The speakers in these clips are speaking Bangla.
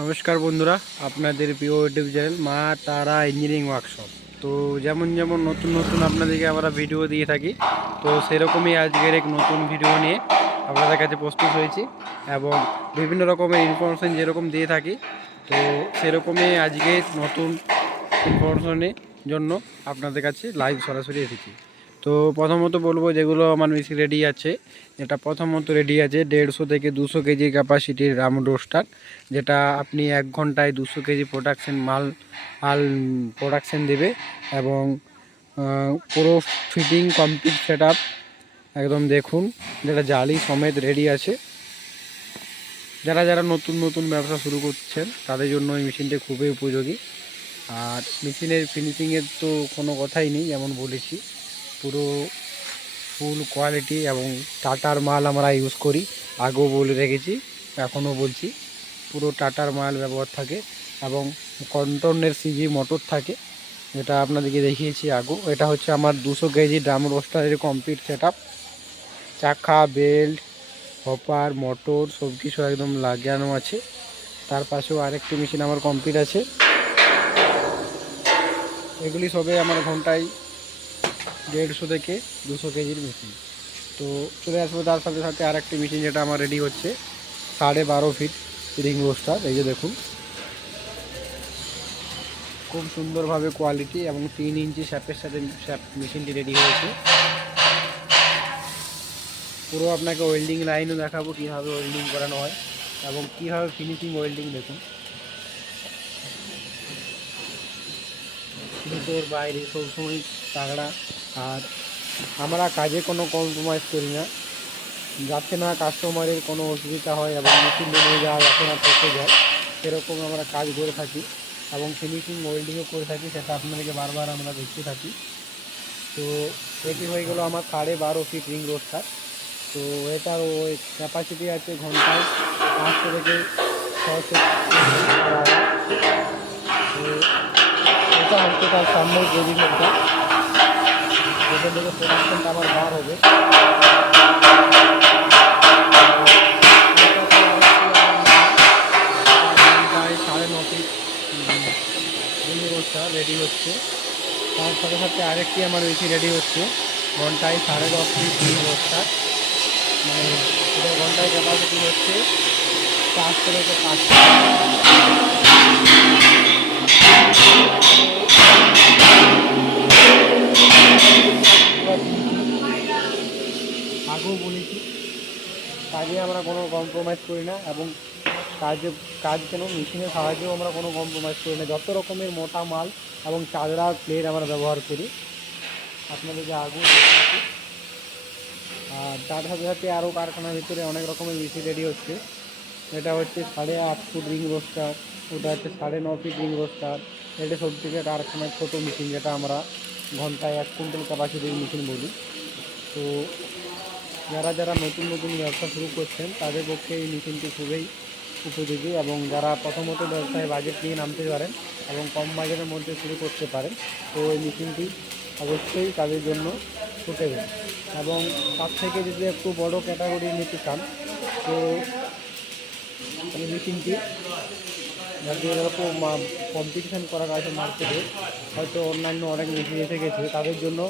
নমস্কার বন্ধুরা, আপনাদের প্রিয় ইউটিউব চ্যানেল মা তারা ইঞ্জিনিয়ারিং ওয়ার্কশপ। তো যেমন যেমন নতুন নতুন আপনাদেরকে আমরা ভিডিও দিয়ে থাকি, তো সেরকমই আজকের এক নতুন ভিডিও নিয়ে আপনাদের কাছে প্রস্তুত হয়েছি এবং বিভিন্ন রকমের ইনফরমেশন যেরকম দিয়ে থাকি, তো সেরকমই আজকে নতুন ইনফরমেশনের জন্য আপনাদের কাছে লাইভ সরাসরি এসেছি। তো প্রথমত বলব যেগুলো আমার বেশি রেডি আছে, যেটা প্রথমত রেডি আছে দেড়শো থেকে দুশো কেজি ক্যাপাসিটির রাম রোস্টার যেটা আপনি এক ঘন্টায় দুশো কেজি প্রোডাকশন মাল মাল প্রোডাকশন দেবে এবং পুরো ফিটিং কমপ্লিট সেট একদম দেখুন, যেটা জালি সমেত রেডি আছে। যারা যারা নতুন নতুন ব্যবসা শুরু করছেন, তাদের জন্য এই মেশিনটি খুবই উপযোগী। আর মেশিনের ফিনিশিংয়ের তো কোনো কথাই নেই, যেমন বলেছি। পুরো ফুল কোয়ালিটি এবং টাটার মাল আমরা ইউজ করি। আগেও বলে রেখেছি, এখনও বলছি, পুরো টাটার মাল ব্যবহার থাকে এবং কন্টনের সিজি মোটর থাকে। যেটা আপনাদেরকে দেখিয়েছি আগেও। এটা হচ্ছে আমার দুশো কেজি ড্রাম রোস্টারের কমপ্লিট সেট চাকা বেল্ট হপার মোটর সব কিছু একদম লাগানো আছে। তার পাশেও আরেকটি মেশিন আমার কমপ্লিট আছে। এগুলি সবে আমার ঘন্টায় দেড়শো থেকে দুশো কেজির মেশিন। তো চলে আসব তার সাথে সাথে আর একটি মেশিন যেটা আমার রেডি হচ্ছে। সাড়ে বারো ফিট রিং রোস্টার এই যে দেখুন। খুব সুন্দরভাবে কোয়ালিটি এবং তিন ইঞ্চি শ্যাপের সাথে শ্যাপ মেশিনটি রেডি হয়েছে। পুরো আপনাকে ওয়েল্ডিং লাইনও দেখাবো কীভাবে ওয়েল্ডিং করানো হয় এবং কীভাবে ফিনিশিং ওয়েল্ডিং দেখুন। ভিতর বাইরে সবসময় তাগড়া আর আমরা কাজে কোনো কম্প্রোমাইজ করি না। যাতে না কাস্টমারের কোনো অসুবিধা হয় এবং মেশিন নিয়ে যাওয়া যাতে না পড়তে যায় সেরকম আমরা কাজ করে থাকি এবং ফিনিশিং ওয়েল্ডিংও করে থাকি, সেটা আপনাদেরকে বারবার আমরা দেখতে থাকি। তো এটি হয়ে গেলো আমার সাড়ে বারো ফিট রিং রোডটা তো এটার ওই ক্যাপাসিটি আছে ঘন্টায় পাঁচশো থেকে ছশো তো এটা হচ্ছে তার সামনের পজিশনটা যেখান থেকে প্রোডাকশনটা আমার বার হবে। সাড়ে ন ফিট রোডটা রেডি হচ্ছে। তার সাথে সাথে আরেকটি আমার বেশি রেডি হচ্ছে। ঘন্টায় সাড়ে দশ ফিট তিন রোডটা মানে এটা ঘন্টায় ক্যাপাসিটি হচ্ছে চারশো থেকে পাঁচশো। আগেও বলেছি, কাজে আমরা কোনো কম্প্রোমাইজ করি না এবং কাজে, কাজ কেন মেশিনের সাহায্যেও আমরা কোনো কম্প্রোমাইজ করি না। যত রকমের মোটা মাল এবং চাদরা প্লেট আমরা ব্যবহার করি। আপনাদেরকে আগেও দেখিয়েছি। আর তার সাথে সাথে আরও কারখানার ভিতরে অনেক রকমের মেশিন রেডি হচ্ছে। এটা হচ্ছে সাড়ে আট ফুট রিং রোস্টার ওটা হচ্ছে সাড়ে ন ফিট রিং রোস্টার এটা সব থেকে কারখানার ছোটো মেশিন যেটা আমরা ঘন্টায় এক কুইন্টাল ক্যাপাসিটির মেশিন বলি। তো যারা যারা নতুন নতুন ব্যবসা শুরু করছেন, তাদের পক্ষে এই মেশিনটি খুবই উপযোগী এবং যারা প্রথমত ব্যবসায় বাজেট নিয়ে নামতে পারেন এবং কম বাজেটের মধ্যে শুরু করতে পারেন, তো এই মেশিনটি অবশ্যই তাদের জন্য সুটেবল এবং তার থেকে যদি একটু বড় ক্যাটাগরি নিতে চান, তো এই মেশিনটি এরকম কম্পিটিশান করার আছে মার্কেটে হয়তো অন্যান্য অনেক মেশিন এসে গেছে, তাদের জন্য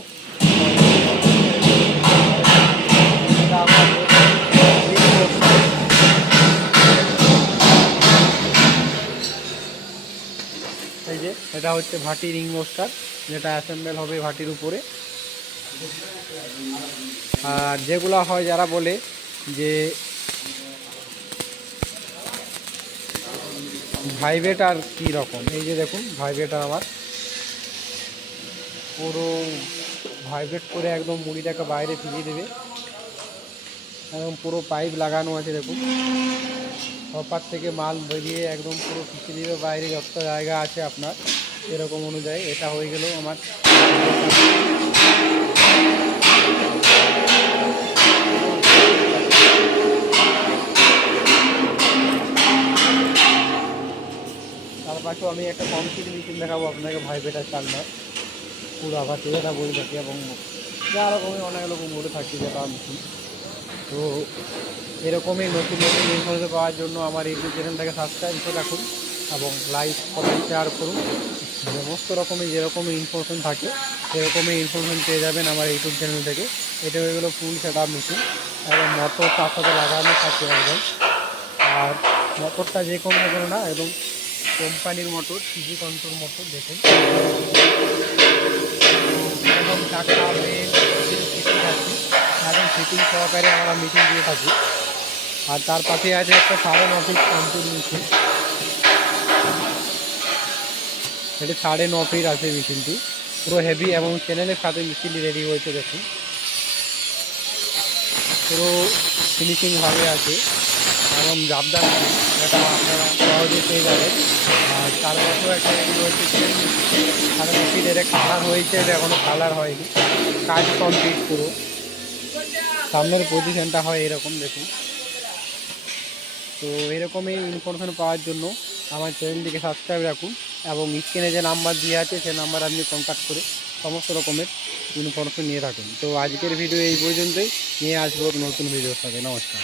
এই যে, এটা হচ্ছে ভাটি রিং রোস্টার যেটা অ্যাসেম্বল হবে ভাটির উপরে। আর যেগুলো হয় যারা বলে যে ভাইব্রেটার কী রকম? এই যে দেখুন ভাইব্রেটার আমার। পুরো ভাইব্রেট করে একদম মুড়িটাকে বাইরে ফিরিয়ে দেবে। একদম পুরো পাইপ লাগানো আছে, দেখুন। হপার থেকে মাল বেরিয়ে একদম পুরো দেবে বাইরে যত জায়গা আছে আপনার, এরকম অনুযায়ী এটা হয়ে গেল আমার। তার আমি একটা কমপ্লিট মেশিন দেখাবো, আপনাকে ভাইব্রেটার চালনার পুরো আবার যেটা বলে থাকি এবং যা রকমের অনেক রকম বলে থাকি যেটা মেশিন তো এরকমই নতুন নতুন ইনফরমেশন পাওয়ার জন্য আমার ইউটিউব চ্যানেলটাকে সাবস্ক্রাইব করে রাখুন এবং লাইক কমেন্ট শেয়ার করুন। সমস্ত রকমের যেরকমই ইনফরমেশন থাকে, সেরকমই ইনফরমেশন পেয়ে যাবেন আমার ইউটিউব চ্যানেল থেকে এটা হয়ে গেলো ফুল সেট আপ মেশিন এবং মোটর তার সাথে লাগানো থাকে একদম আর মোটরটা যে কোনো না না এবং কোম্পানির মোটর সিজি কন্ট্রোল মোটর দেখুন। আছে। এবং ফিটিং সহকারে আমরা মিটিং দিয়ে থাকি। আর তার পাশে আছে একটা সাড়ে ন ফিট মেশিন এটি সাড়ে ন ফিট আছে মেশিনটি পুরো হেভি এবং চ্যানেলের সাথে মেশিনটি রেডি হয়েছে দেখুন। পুরো ফিনিশিংভাবে আছে। এবং জাবদার এটা আপনারা সহজে পেয়ে যাবেন। আর তার পাশেও একটা রেডি হয়েছে সাড়ে এটা কালার হয়েছে, এটা এখনও কালার হয়নি। কাজ কমপ্লিট পুরো। সামনের পজিশনটা হয় এরকম, দেখুন। তো এরকমই ইনফরমেশন পাওয়ার জন্য আমার চ্যানেলটিকে সাবস্ক্রাইব রাখুন এবং স্ক্রিনে যে নাম্বার দিয়ে আছে সেই নাম্বার আপনি কন্ট্যাক্ট করে সমস্ত রকমের ইনফরমেশন নিয়ে থাকুন। তো আজকের ভিডিও এই পর্যন্তই। নিয়ে আসব নতুন ভিডিওর সাথে। নমস্কার।